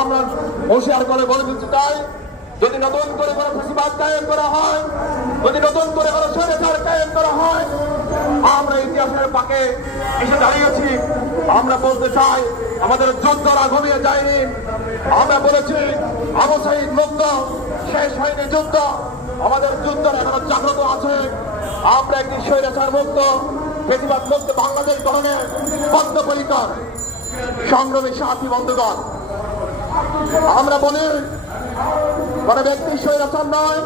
আমরা হুঁশিয়ার করে বলে দিতে চাই, যদি নতুন করে কোনো ফ্যাসিবাদ কায়েম করা হয়, যদি নতুন করে কোনো স্বৈরাচার কায়েম করা হয়, আমরা ইতিহাসের পাকে এসে দাঁড়িয়েছি। আমরা বলতে চাই, আমাদের যুদ্ধরা ঘুমিয়ে যায়নি। আমরা বলেছি আবু সাঈদ মুক্ত, শেষ হয়নি যুদ্ধ, আমাদের যুদ্ধরা এখনো জাগ্রত আছে। আমরা একটি স্বৈরাচার মুক্ত, ফ্যাসিবাদ মুক্ত বাংলাদেশ গঠনের বদ্ধপরিকর সংগ্রামী সাথী বন্ধুগণ। আমরা বলি, কোন ব্যক্তি স্বৈরাচার নয়,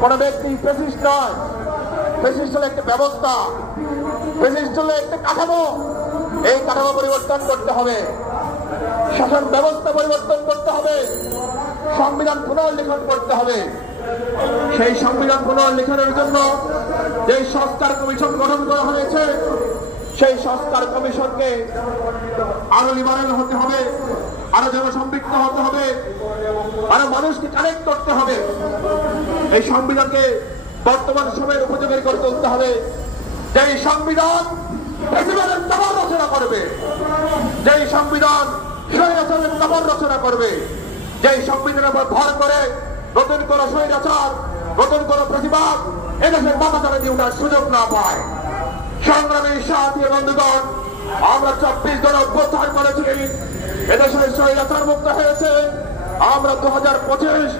কোন ব্যক্তি ফ্যাসিস্ট নয়। ফ্যাসিস্ট হলো একটা ব্যবস্থা, ফ্যাসিস্ট হলো একটা কাঠামো। এই কাঠামো পরিবর্তন করতে হবে, শাসন ব্যবস্থা পরিবর্তন করতে হবে, সংবিধান পুনর্লিখন করতে হবে। সেই সংবিধান পুনর্লিখনের জন্য যে সংস্কার কমিশন গঠন করা হয়েছে, সেই সংস্কার কমিশনকে আরো লিবারেল হতে হবে, আরো জনসম্পৃক্ত হতে হবে, আরো মানুষকে কানেক্ট করতে হবে। এই সংবিধানকে বর্তমান সময়ের উপযোগী করে তুলতে হবে। যেই সংবিধান ফ্যাসিবাদের কবর রচনা করবে, যেই সংবিধান স্বৈরাচারের কবর রচনা করবে, যেই সংবিধানের উপর ভর করে নতুন কোন স্বৈরাচার, নতুন কোন ফ্যাসিবাদ এদেশের বাতাচারে দিয়ে ওঠার সুযোগ না পায়। সংগ্রামী সাথী বন্ধুগণ, আমরা 24 জন অভ্যুত্থান করেছি, এদেশের স্বৈরাচার মুক্ত হয়েছে। আমরা 2025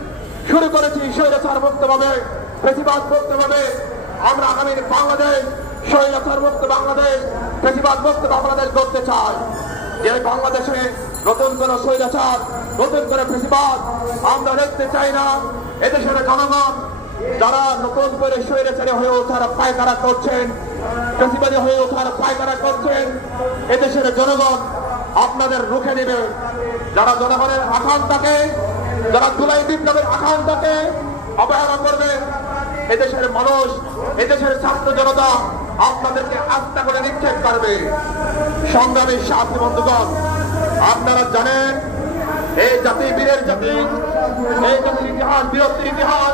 শুরু করেছি স্বৈরাচার মুক্ত ভাবে, ফ্যাসিবাদ মুক্ত ভাবে। আমরা আগামীর বাংলাদেশ স্বৈরাচার মুক্ত বাংলাদেশ, ফ্যাসিবাদ মুক্ত বাংলাদেশ গড়তে চাই। যে বাংলাদেশে নতুন কোন স্বৈরাচার, নতুন কোন ফ্যাসিবাদ আমরা দেখতে চাই না। এদেশের জনগণ যারা নতুন করে স্বৈরাচারী হয়ে ওঠার পায়তারা করছেন, ফ্যাসিবাদী হয়ে ওঠার পায়তারা করছেন, এদেশের জনগণ আপনাদের রুখে নেবে। যারা জনগণের আকাঙ্ক্ষাকে, যারা জুলাই বিপ্লবের আকাঙ্ক্ষাকে অবহেলা করবে, এদেশের মানুষ, এদেশের ছাত্র জনতা আপনাদেরকে আস্থা করে নিক্ষেপ করবে। সংগ্রামী সাথী বন্ধুগণ, আপনারা জানেন এই জাতি বীরের জাতি, এই জাতির ইতিহাস বীরত্বের ইতিহাস।